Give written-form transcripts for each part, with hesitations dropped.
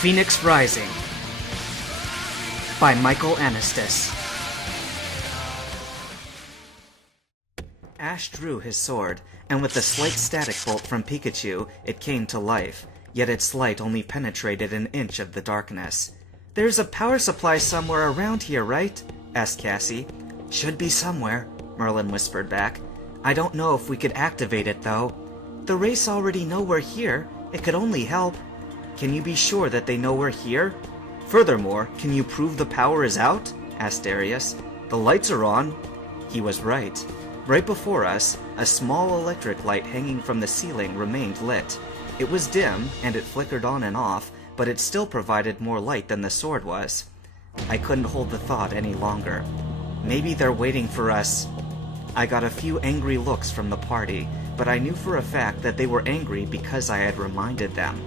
Phoenix Rising by Michael Anastas. Ash drew his sword, and with a slight static bolt from Pikachu, it came to life, yet its light only penetrated an inch of the darkness. "There's a power supply somewhere around here, right?" asked Cassie. "Should be somewhere," Merlin whispered back. "I don't know if we could activate it, though. The Wraiths already know we're here. It could only help." "Can you be sure that they know we're here? Furthermore, can you prove the power is out?" asked Darius. "The lights are on." He was right. Right before us, a small electric light hanging from the ceiling remained lit. It was dim, and it flickered on and off, but it still provided more light than the sword was. I couldn't hold the thought any longer. Maybe they're waiting for us. I got a few angry looks from the party, but I knew for a fact that they were angry because I had reminded them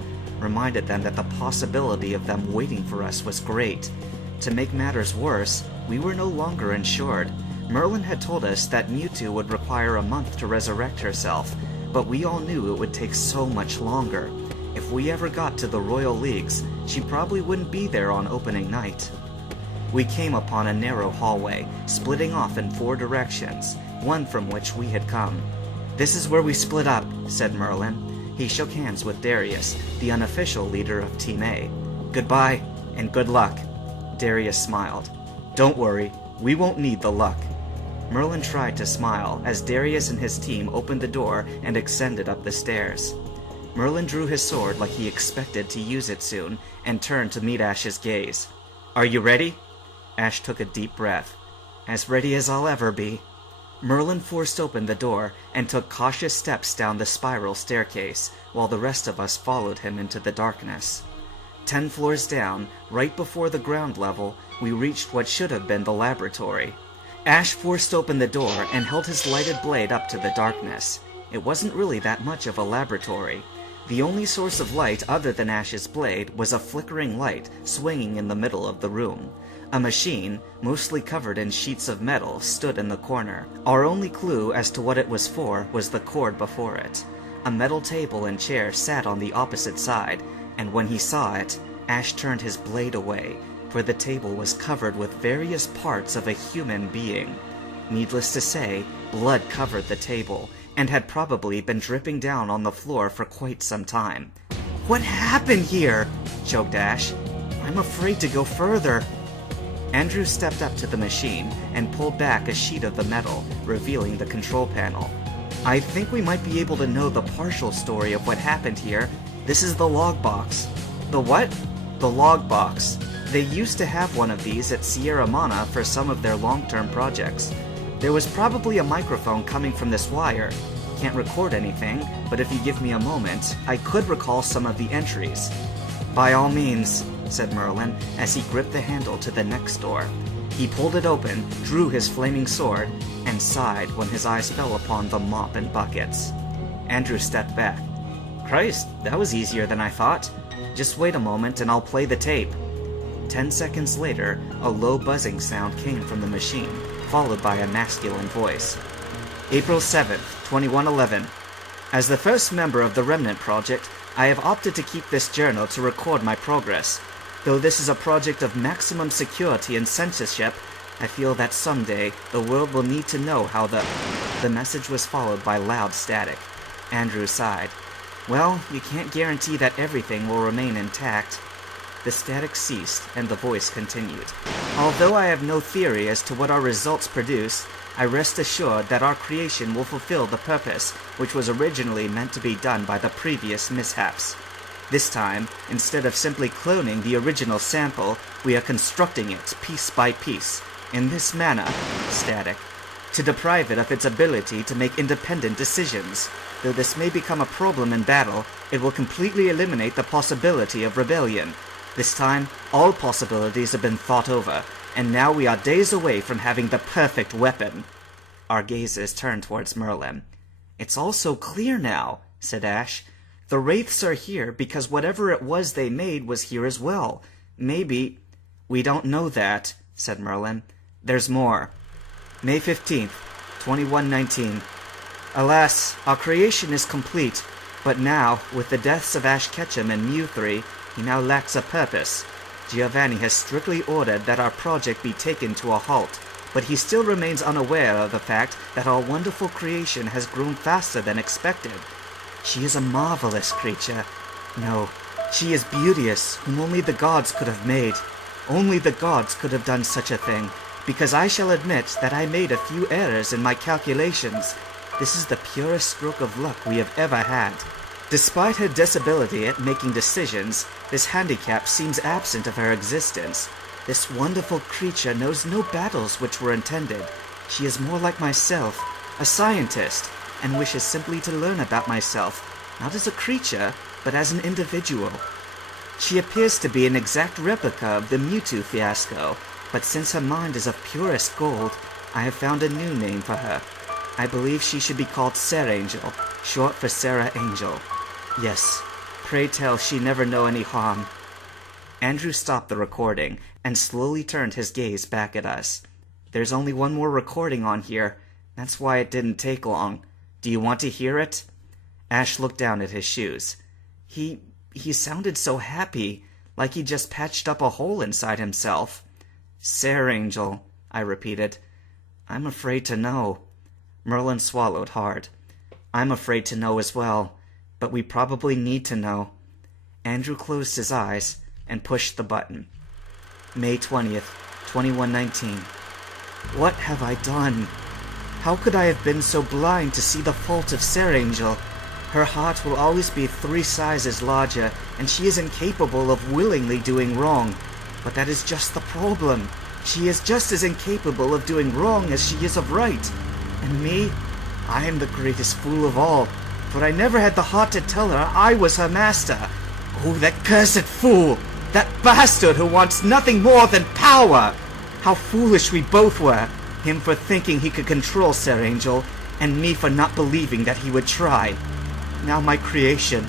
that the possibility of them waiting for us was great. To make matters worse, we were no longer insured. Merlin had told us that Mewtwo would require a month to resurrect herself, but we all knew it would take so much longer. If we ever got to the Royal Leagues, she probably wouldn't be there on opening night. We came upon a narrow hallway, splitting off in 4 directions, one from which we had come. "This is where we split up," said Merlin. He shook hands with Darius, the unofficial leader of Team A. "Goodbye, and good luck." Darius smiled. "Don't worry, we won't need the luck." Merlin tried to smile as Darius and his team opened the door and ascended up the stairs. Merlin drew his sword like he expected to use it soon, and turned to meet Ash's gaze. "Are you ready?" Ash took a deep breath. "As ready as I'll ever be." Merlin forced open the door and took cautious steps down the spiral staircase, while the rest of us followed him into the darkness. 10 floors down, right before the ground level, we reached what should have been the laboratory. Ash forced open the door and held his lighted blade up to the darkness. It wasn't really that much of a laboratory. The only source of light other than Ash's blade was a flickering light swinging in the middle of the room. A machine, mostly covered in sheets of metal, stood in the corner. Our only clue as to what it was for was the cord before it. A metal table and chair sat on the opposite side, and when he saw it, Ash turned his blade away, for the table was covered with various parts of a human being. Needless to say, blood covered the table, and had probably been dripping down on the floor for quite some time. "What happened here?" choked Ash. "I'm afraid to go further." Andrew stepped up to the machine and pulled back a sheet of the metal, revealing the control panel. "I think we might be able to know the partial story of what happened here. This is the log box." "The what?" "The log box. They used to have one of these at Sierra Mana for some of their long-term projects. There was probably a microphone coming from this wire. Can't record anything, but if you give me a moment, I could recall some of the entries." "By all means," said Merlin as he gripped the handle to the next door. He pulled it open, drew his flaming sword, and sighed when his eyes fell upon the mop and buckets. Andrew stepped back. "Christ, that was easier than I thought. Just wait a moment and I'll play the tape." 10 seconds later, a low buzzing sound came from the machine, followed by a masculine voice. "April 7th, 2111. As the first member of the Remnant Project, I have opted to keep this journal to record my progress. Though this is a project of maximum security and censorship, I feel that someday the world will need to know how The message was followed by loud static. Andrew sighed. "Well, you can't guarantee that everything will remain intact." The static ceased, and the voice continued. "Although I have no theory as to what our results produce, I rest assured that our creation will fulfill the purpose which was originally meant to be done by the previous mishaps. This time, instead of simply cloning the original sample, we are constructing it piece by piece, in this manner, static, to deprive it of its ability to make independent decisions. Though this may become a problem in battle, it will completely eliminate the possibility of rebellion. This time, all possibilities have been thought over, and now we are days away from having the perfect weapon." Our gazes turned towards Merlin. "It's all so clear now," said Ash. "The Wraiths are here because whatever it was they made was here as well. Maybe—" "We don't know that," said Merlin. "There's more. May 15th, 2119. Alas, our creation is complete. But now, with the deaths of Ash Ketchum and Mew 3, he now lacks a purpose. Giovanni has strictly ordered that our project be taken to a halt, but he still remains unaware of the fact that our wonderful creation has grown faster than expected. She is a marvelous creature. No, she is beauteous, whom only the gods could have made. Only the gods could have done such a thing, because I shall admit that I made a few errors in my calculations. This is the purest stroke of luck we have ever had. Despite her disability at making decisions, this handicap seems absent of her existence. This wonderful creature knows no battles which were intended. She is more like myself, a scientist, and wishes simply to learn about myself, not as a creature, but as an individual. She appears to be an exact replica of the Mewtwo fiasco, but since her mind is of purest gold, I have found a new name for her. I believe she should be called Sarangel, short for Sarah Angel. Yes, pray tell she never know any harm. Andrew stopped the recording and slowly turned his gaze back at us. There's only one more recording on here. That's why it didn't take long. Do you want to hear it? Ash looked down at his shoes. He sounded so happy, like he just patched up a hole inside himself. Sarangel, I repeated. I'm afraid to know. Merlin swallowed hard. I'm afraid to know as well, but we probably need to know. Andrew closed his eyes and pushed the button. May 20th, 2119. What have I done? How could I have been so blind to see the fault of Sarangel? Her heart will always be 3 sizes larger, and she is incapable of willingly doing wrong. But that is just the problem. She is just as incapable of doing wrong as she is of right. And me? I am the greatest fool of all, for I never had the heart to tell her I was her master. Oh, that cursed fool! That bastard who wants nothing more than power! How foolish we both were! Him for thinking he could control Sarangel, and me for not believing that he would try. Now my creation.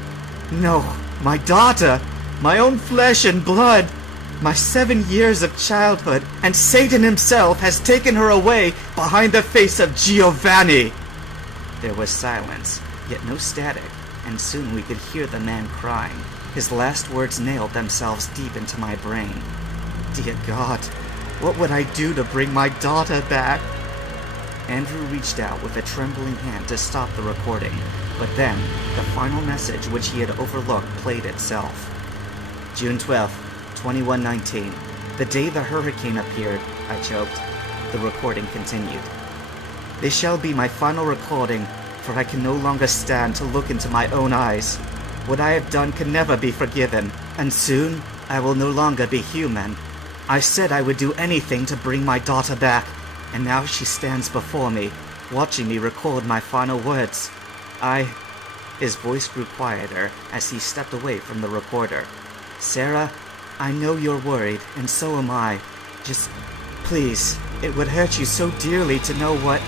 No, my daughter! My own flesh and blood! My 7 years of childhood, and Satan himself has taken her away behind the face of Giovanni! There was silence, yet no static, and soon we could hear the man crying. His last words nailed themselves deep into my brain. Dear God, what would I do to bring my daughter back? Andrew reached out with a trembling hand to stop the recording, but then the final message which he had overlooked played itself. June 12th, 2119. The day the hurricane appeared, I choked. The recording continued. This shall be my final recording, for I can no longer stand to look into my own eyes. What I have done can never be forgiven, and soon I will no longer be human. I said I would do anything to bring my daughter back, and now she stands before me, watching me record my final words. His voice grew quieter as he stepped away from the recorder. Sarah, I know you're worried, and so am I. Just, please, it would hurt you so dearly to know what...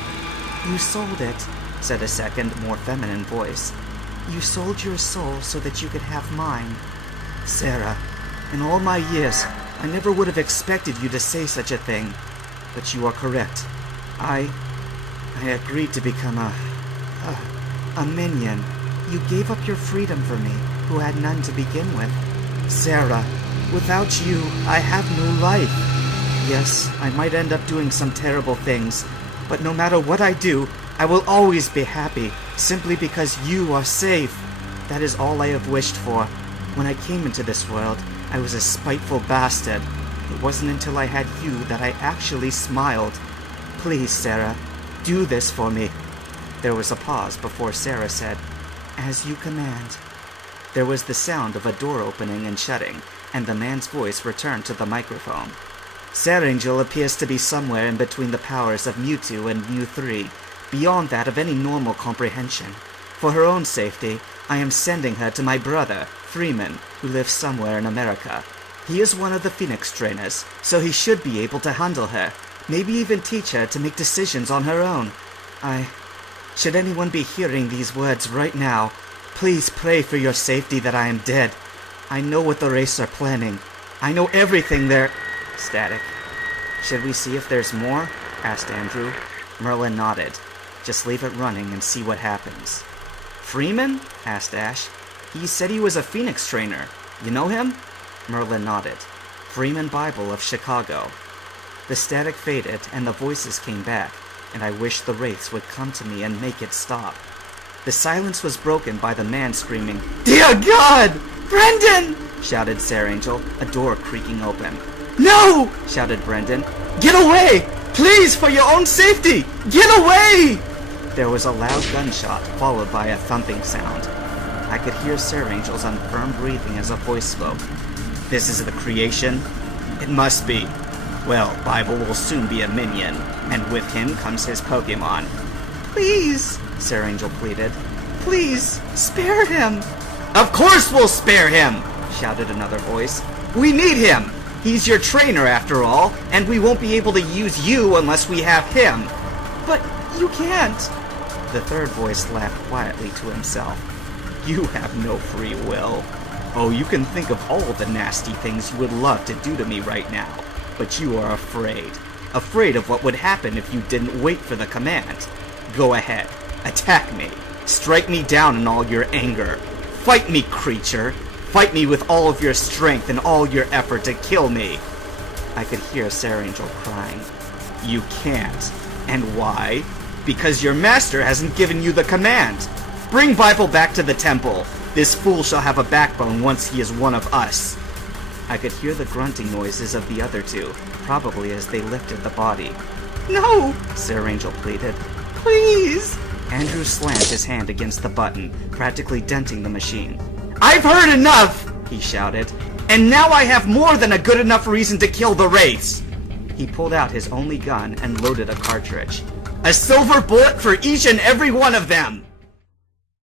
You sold it, said a second, more feminine voice. You sold your soul so that you could have mine. Sarah, in all my years, I never would have expected you to say such a thing. But you are correct. I agreed to become a minion. You gave up your freedom for me, who had none to begin with. Sarah, without you, I have no life. Yes, I might end up doing some terrible things, but no matter what I do, I will always be happy, simply because you are safe. That is all I have wished for. When I came into this world, I was a spiteful bastard. It wasn't until I had you that I actually smiled. Please, Sarah, do this for me. There was a pause before Sarah said, As you command. There was the sound of a door opening and shutting, and the man's voice returned to the microphone. Sarangel appears to be somewhere in between the powers of Mewtwo and Mew 3, beyond that of any normal comprehension. For her own safety, I am sending her to my brother, Freeman, who lives somewhere in America. He is one of the Phoenix trainers, so he should be able to handle her, maybe even teach her to make decisions on her own. Should anyone be hearing these words right now, please pray for your safety that I am dead. I know what the wraiths are planning. I know everything they're... Static. Should we see if there's more? Asked Andrew. Merlin nodded. Just leave it running and see what happens. Freeman? Asked Ash. He said he was a Phoenix trainer. You know him? Merlin nodded. Freeman Bible of Chicago. The static faded, and the voices came back, and I wished the wraiths would come to me and make it stop. The silence was broken by the man screaming, "Dear God! Brendan!" shouted Sir Angel, a door creaking open. "No!" shouted Brendan. "Get away! Please, for your own safety! Get away!" There was a loud gunshot, followed by a thumping sound. I could hear Sir Angel's unfirm breathing as a voice spoke. "This is the creation? It must be. Well, Bible will soon be a minion, and with him comes his Pokemon." "Please," Sir Angel pleaded. "Please, spare him." "Of course we'll spare him!" shouted another voice. "We need him! He's your trainer after all, and we won't be able to use you unless we have him." "But you can't." The third voice laughed quietly to himself. "You have no free will. Oh, you can think of all the nasty things you would love to do to me right now, but you are afraid. Afraid of what would happen if you didn't wait for the command. Go ahead. Attack me. Strike me down in all your anger. Fight me, creature. Fight me with all of your strength and all your effort to kill me." I could hear Sir Angel crying. "You can't. And why? Because your master hasn't given you the command. Bring Bible back to the temple. This fool shall have a backbone once he is one of us." I could hear the grunting noises of the other two, probably as they lifted the body. "No!" Sir Angel pleaded. "Please!" Andrew slammed his hand against the button, practically denting the machine. "I've heard enough!" he shouted. "And now I have more than a good enough reason to kill the wraiths!" He pulled out his only gun and loaded a cartridge. "A silver bullet for each and every one of them!"